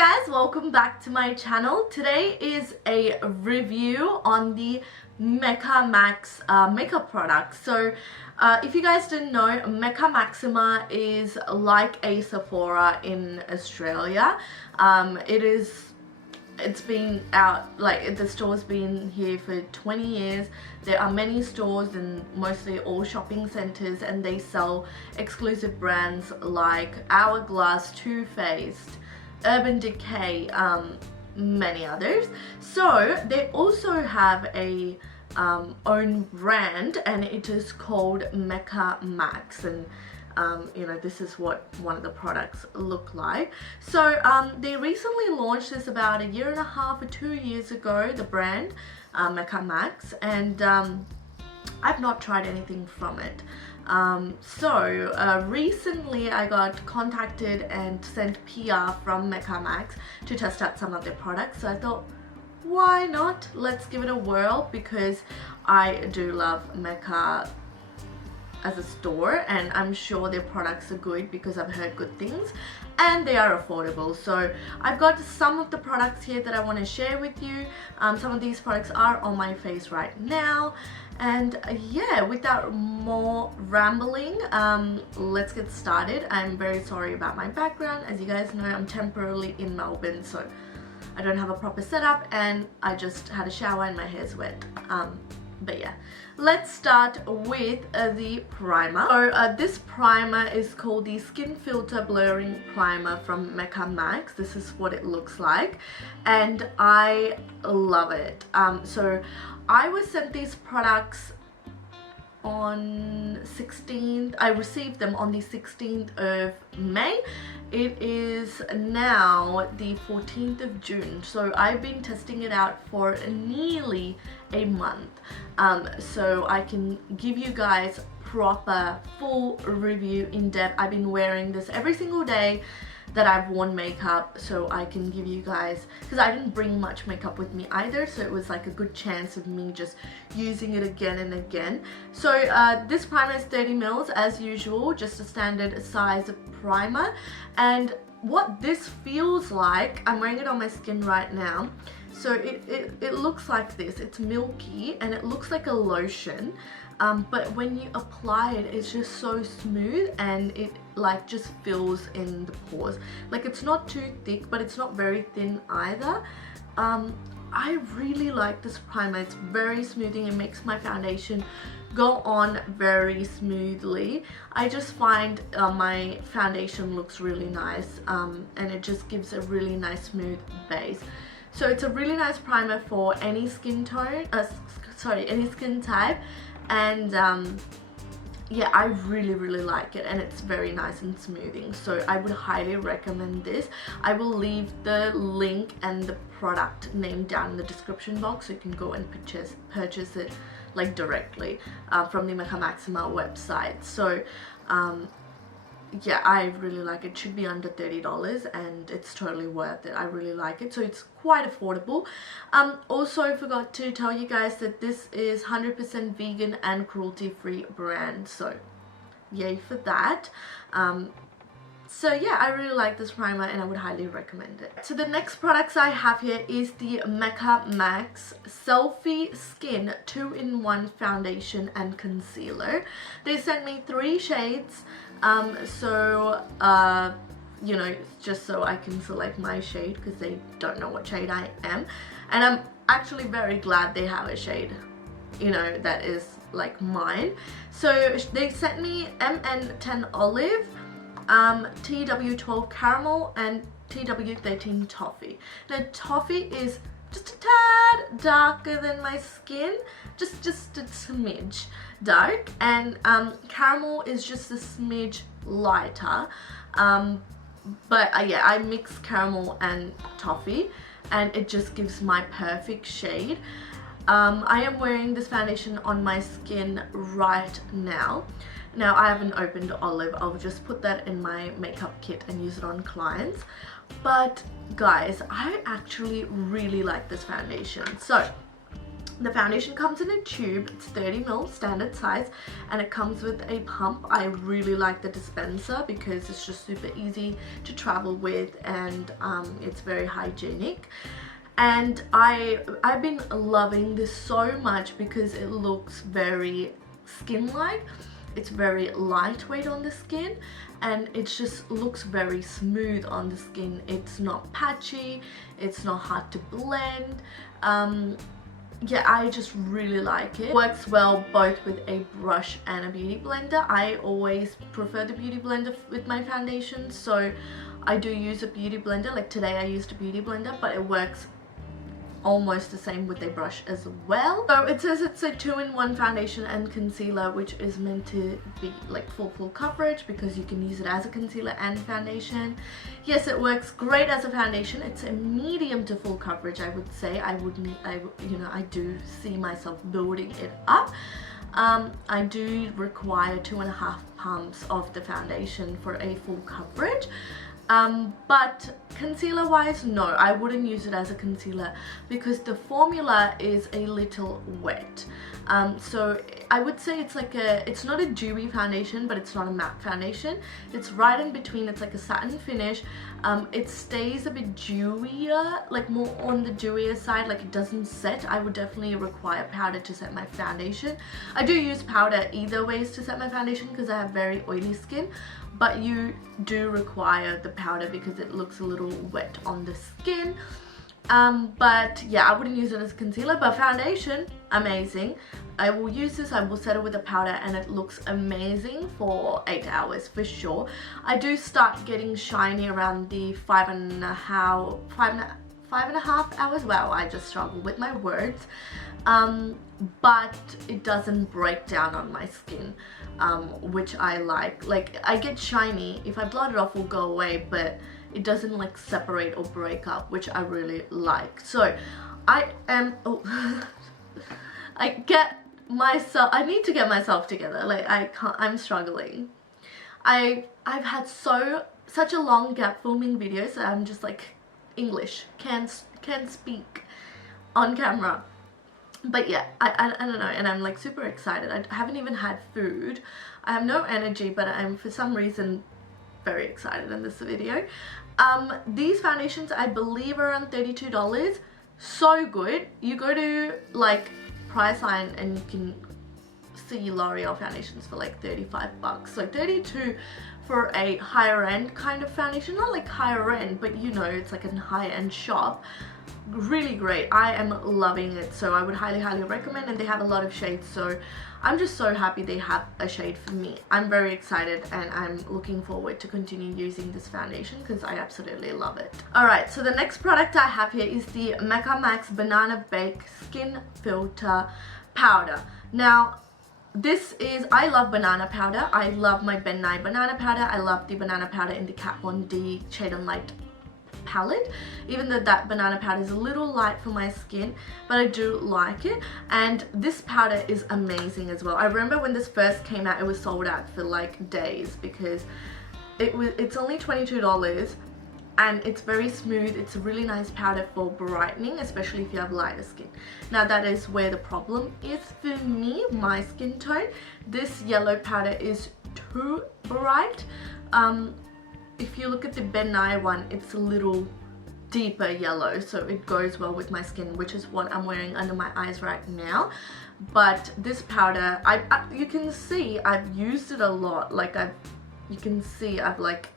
guys, welcome back to my channel. Today is a review on the Mecca Max makeup products. So if you guys didn't know, Mecca Maxima is like a Sephora in Australia. It's been out, like the store's been here for 20 years. There are many stores in mostly all shopping centers, and they sell exclusive brands like Hourglass, Too Faced, Urban Decay, many others. So they also have a own brand, and it is called Mecca Max, and you know, this is what one of the products look like. So they recently launched this about 1.5 years or 2 years ago, the brand Mecca Max, and I've not tried anything from it. Recently I got contacted and sent PR from Mecca Max to test out some of their products, so I thought, why not? Let's give it a whirl, because I do love Mecca as a store, and I'm sure their products are good because I've heard good things, and they are affordable. So I've got some of the products here that I want to share with you. Some of these products are on my face right now, and yeah, without more rambling, let's get started. I'm very sorry about my background. As you guys know, I'm temporarily in Melbourne, so I don't have a proper setup, and I just had a shower and my hair's wet. But yeah, let's start with the primer. So this primer is called the Skin Filter Blurring Primer from Mecca Max. This is what it looks like, and I love it. So I was sent these products on 16th. I received them on the 16th of May. It is now the 14th of June, so I've been testing it out for nearly a month, so I can give you guys proper full review in depth. I've been wearing this every single day that I've worn makeup, so I can give you guys, because I didn't bring much makeup with me either, so it was like a good chance of me just using it again and again. So this primer is 30 mils as usual, just a standard size primer, and what this feels like, I'm wearing it on my skin right now, so it looks like this. It's milky and it looks like a lotion, but when you apply it, it's just so smooth, and it like just fills in the pores. Like, it's not too thick, but it's not very thin either. I really like this primer. It's very smoothing. It makes my foundation go on very smoothly. I just find my foundation looks really nice, and it just gives a really nice smooth base. So it's a really nice primer for any skin tone, any skin type, and yeah, I really like it, and it's very nice and smoothing, so I would highly recommend this. I will leave the link and the product name down in the description box, so you can go and purchase it like directly from the Mecca Maxima website. So yeah, I really like it. It should be under $30, and it's totally worth it. I really like it. So it's quite affordable. Also, I forgot to tell you guys that this is 100% vegan and cruelty-free brand. So yay for that. So yeah, I really like this primer, and I would highly recommend it. So the next products I have here is the Mecca Max Selfie Skin 2-in-1 Foundation and Concealer. They sent me 3 shades. You know, just so I can select my shade, because they don't know what shade I am, and I'm actually very glad they have a shade, you know, that is like mine. So they sent me MN10 Olive, TW12 Caramel, and TW13 Toffee. Now Toffee is just a tad darker than my skin, just a smidge dark, and Caramel is just a smidge lighter, but yeah, I mix Caramel and Toffee, and it just gives my perfect shade. I am wearing this foundation on my skin right now. Now I haven't opened Olive. I'll just put that in my makeup kit and use it on clients. But guys, I actually really like this foundation. So The foundation comes in a tube, it's 30ml standard size, and it comes with a pump. I really like the dispenser because it's just super easy to travel with, and it's very hygienic. And I've been loving this so much because it looks very skin-like. It's very lightweight on the skin, and it just looks very smooth on the skin. It's not patchy, it's not hard to blend. Yeah, I just really like it. Works well both with a brush and a beauty blender. I always prefer the beauty blender with my foundation, so I do use a beauty blender. Like today I used a beauty blender, but it works almost the same with a brush as well. So it says it's a 2-in-1 foundation and concealer, which is meant to be like full coverage because you can use it as a concealer and foundation. Yes, it works great as a foundation. It's a medium to full coverage, I would say. I do see myself building it up. I do require 2.5 pumps of the foundation for a full coverage. But concealer wise, no, I wouldn't use it as a concealer because the formula is a little wet. So I would say it's not a dewy foundation, but it's not a matte foundation. It's right in between. It's like a satin finish. It stays a bit dewier, like more on the dewier side, like it doesn't set. I would definitely require powder to set my foundation. I do use powder either ways to set my foundation because I have very oily skin, but you do require the powder because it looks a little wet on the skin. But yeah, I wouldn't use it as a concealer, but foundation, amazing. I will use this, I will set it with a powder, and it looks amazing for 8 hours for sure. I do start getting shiny around the 5.5 hours. Wow, I just struggle with my words. But it doesn't break down on my skin, which I like. Like, I get shiny, if I blot it off, it will go away, but it doesn't like separate or break up, which I really like. So I need to get myself together. Like, I'm struggling. I've had such a long gap filming videos that I'm just like English, can't speak on camera. But yeah, I don't know, and I'm like super excited. I haven't even had food. I have no energy, but I'm for some reason very excited in this video. These foundations I believe are around $32. So good. You go to like Priceline and you can see L'Oreal foundations for like 35 bucks. So 32 for a higher end kind of foundation. Not like higher end, but you know, it's like a high end shop. Really great. I am loving it, so I would highly recommend, and they have a lot of shades, so I'm just so happy they have a shade for me. I'm very excited and I'm looking forward to continue using this foundation because I absolutely love it. Alright, so the next product I have here is the Mecca Max Banana Bake Skin Filter Powder. Now I love banana powder. I love my Ben Nye banana powder. I love the banana powder in the Kat Von D Shade and Light palette, even though that banana powder is a little light for my skin, but I do like it. And this powder is amazing as well. I remember when this first came out, it was sold out for like days because it's only $22 and it's very smooth. It's a really nice powder for brightening, especially if you have lighter skin. Now that is where the problem is for me, my skin tone. This yellow powder is too bright. If you look at the Ben Nye one, it's a little deeper yellow, so it goes well with my skin, which is what I'm wearing under my eyes right now. But this powder, you can see I've used it a lot. Like you can see I've like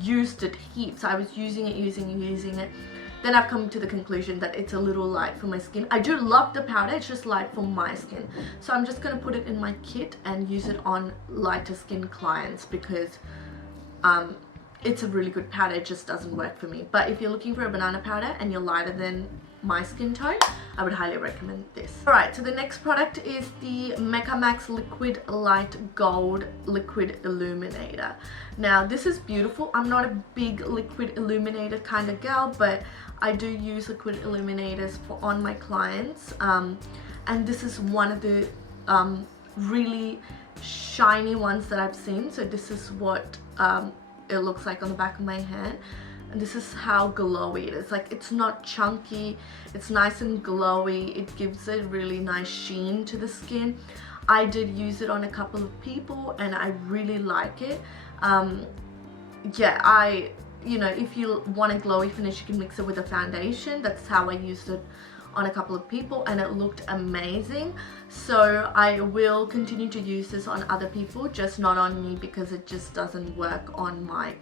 used it heaps. I was using it. Then I've come to the conclusion that it's a little light for my skin. I do love the powder, it's just light for my skin. So I'm just gonna put it in my kit and use it on lighter skin clients because it's a really good powder. It just doesn't work for me. But if you're looking for a banana powder and you're lighter than my skin tone, I would highly recommend this. Alright, so the next product is the Mecca Max Liquid Light Gold Liquid Illuminator. Now this is beautiful. I'm not a big liquid illuminator kind of girl, but I do use liquid illuminators on my clients. And this is one of the really shiny ones that I've seen. So this is what it looks like on the back of my hand. and this is how glowy it is. Like, it's not chunky, it's nice and glowy. It gives a really nice sheen to the skin. I did use it on a couple of people and I really like it. Yeah, you know, if you want a glowy finish, you can mix it with a foundation. That's how I used it on a couple of people and it looked amazing. So I will continue to use this on other people, just not on me, because it just doesn't work on my,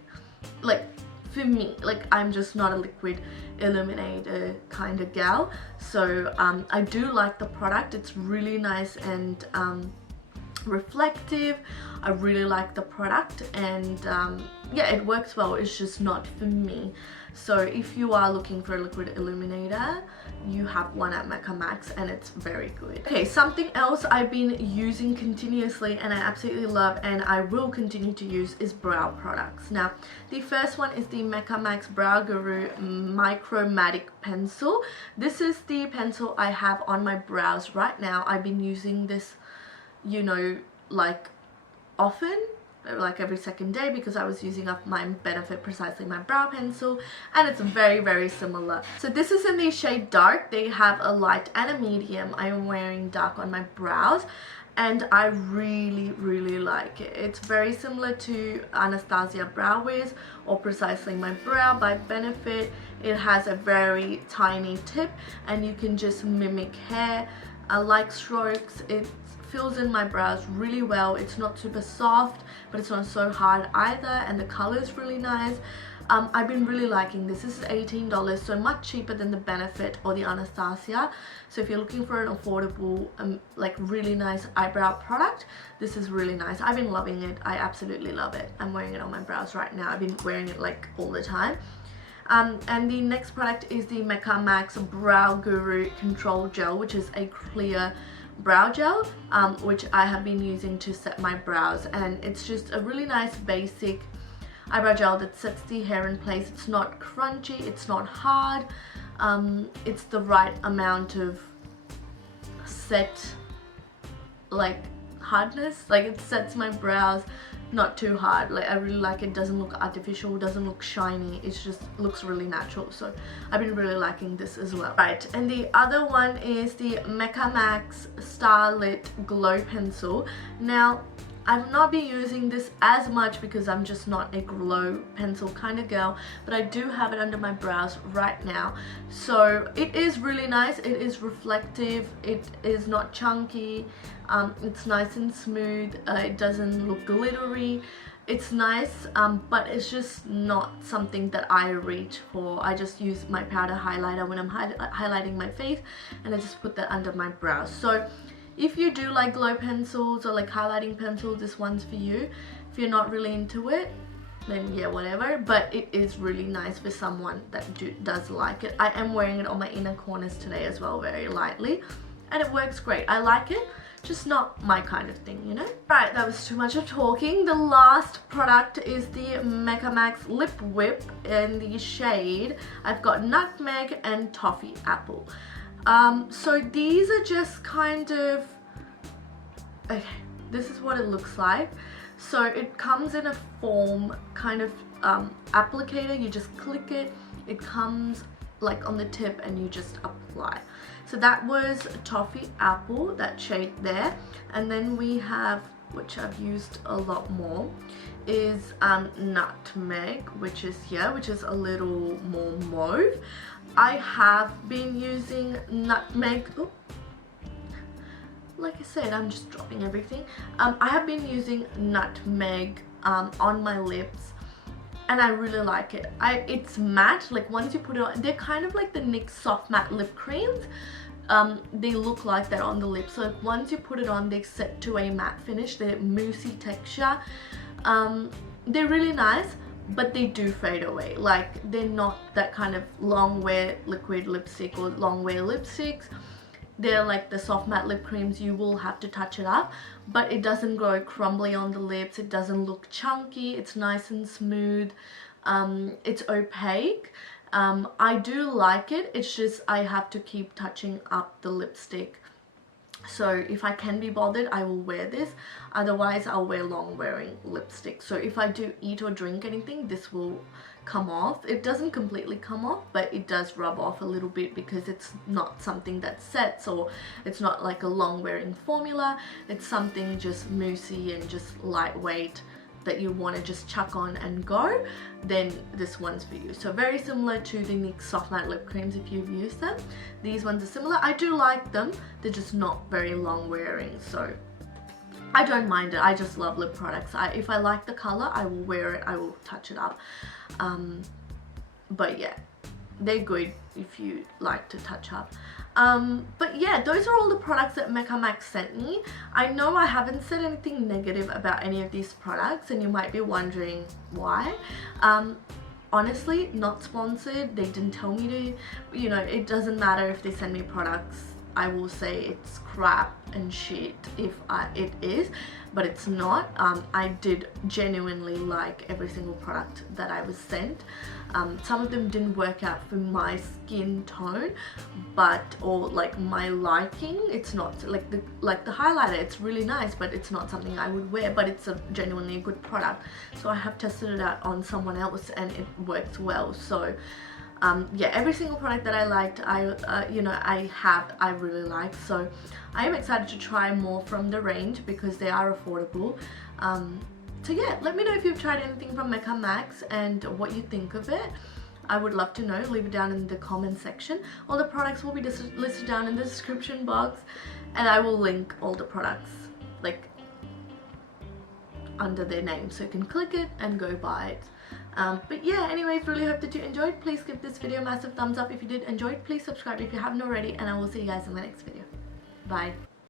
like, for me, like, I'm just not a liquid illuminator kind of gal. So I do like the product. It's really nice and reflective. I really like the product, and yeah, it works well. It's just not for me. So if you are looking for a liquid illuminator, you have one at Mecca Max and it's very good. Okay, something else I've been using continuously and I absolutely love and I will continue to use is brow products. Now, the first one is the Mecca Max Brow Guru micro-matic pencil. This is the pencil I have on my brows right now. I've been using this, you know, like often, like every second day, because I was using up my Benefit Precisely My Brow Pencil, and it's very, very similar. So this is in the shade dark. They have a light and a medium. I am wearing dark on my brows and I really, really like it. It's very similar to Anastasia Brow Wiz or Precisely My Brow by Benefit. It has a very tiny tip and you can just mimic hair. I like strokes. It fills in my brows really well. It's not super soft, but it's not so hard either, and the color is really nice. I've been really liking this. This is $18, so much cheaper than the Benefit or the Anastasia. So if you're looking for an affordable, like really nice eyebrow product, this is really nice. I've been loving it. I absolutely love it. I'm wearing it on my brows right now. I've been wearing it like all the time. And the next product is the Mecca Max Brow Guru Control Gel, which is a clear brow gel, which I have been using to set my brows, and it's just a really nice basic eyebrow gel that sets the hair in place. It's not crunchy, it's not hard, it's the right amount of set, like, hardness. Like, it sets my brows not too hard. Like, I really like it. Doesn't look artificial, doesn't look shiny, it just looks really natural. So I've been really liking this as well. Right, and the other one is the Mecca Max Starlit Glow Pencil. Now, I've not been using this as much because I'm just not a glow pencil kind of girl, but I do have it under my brows right now. So it is really nice. It is reflective. It is not chunky. It's nice and smooth. It doesn't look glittery. It's nice, but it's just not something that I reach for. I just use my powder highlighter when I'm highlighting my face, and I just put that under my brows. So if you do like glow pencils or like highlighting pencils, this one's for you. If you're not really into it, then yeah, whatever. But it is really nice for someone that does like it. I am wearing it on my inner corners today as well, very lightly, and it works great. I like it, just not my kind of thing, you know? Right, that was too much of talking. The last product is the Mecca Max Lip Whip in the shade. I've got Nutmeg and Toffee Apple. So these are just kind of, okay, this is what it looks like. So it comes in a foam kind of applicator. You just click it, it comes like on the tip and you just apply. So that was Toffee Apple, that shade there. And then we have, which I've used a lot more, is Nutmeg, which is here, which is a little more mauve. I have been using Nutmeg, oh, like I said, I'm just dropping everything. I have been using Nutmeg on my lips, and I really like it. It's matte. Like, once you put it on, they're kind of like the NYX soft matte lip creams. They look like that on the lips. So once you put it on, they set to a matte finish. They're moussey texture. They're really nice, but they do fade away. Like, they're not that kind of long wear liquid lipstick or long wear lipsticks. They're like the soft matte lip creams. You will have to touch it up, but it doesn't go crumbly on the lips. It doesn't look chunky. It's nice and smooth. It's opaque. I do like it. It's just I have to keep touching up the lipstick So if I can be bothered, I will wear this. Otherwise, I'll wear long wearing lipstick. So if I do eat or drink anything, this will come off. It doesn't completely come off, but it does rub off a little bit because it's not something that sets, or it's not like a long wearing formula. It's something just moussey and just lightweight that you want to just chuck on and go, then this one's for you. So very similar to the NYX Soft Matte Lip Creams if you've used them. These ones are similar. I do like them. They're just not very long wearing, so I don't mind it. I just love lip products. If I like the color, I will wear it. I will touch it up. But yeah, they're good if you like to touch up. But yeah, those are all the products that Mecca Max sent me. I know I haven't said anything negative about any of these products, and you might be wondering why. Honestly, not sponsored. They didn't tell me to. You know, it doesn't matter if they send me products. I will say it's crap and shit if it is, but it's not. I did genuinely like every single product that I was sent. Some of them didn't work out for my skin tone, or like my liking. It's not like the highlighter, it's really nice, but it's not something I would wear, but it's genuinely a good product. So I have tested it out on someone else and it works well. So yeah, every single product that I liked, I really like. So I am excited to try more from the range because they are affordable. So yeah, let me know if you've tried anything from Mecca Max and what you think of it. I would love to know. Leave it down in the comment section. All the products will be listed down in the description box, and I will link all the products like under their name, so you can click it and go buy it. But yeah, anyways, really hope that you enjoyed. Please give this video a massive thumbs up if you did enjoy. Please subscribe if you haven't already, and I will see you guys in the next video. Bye.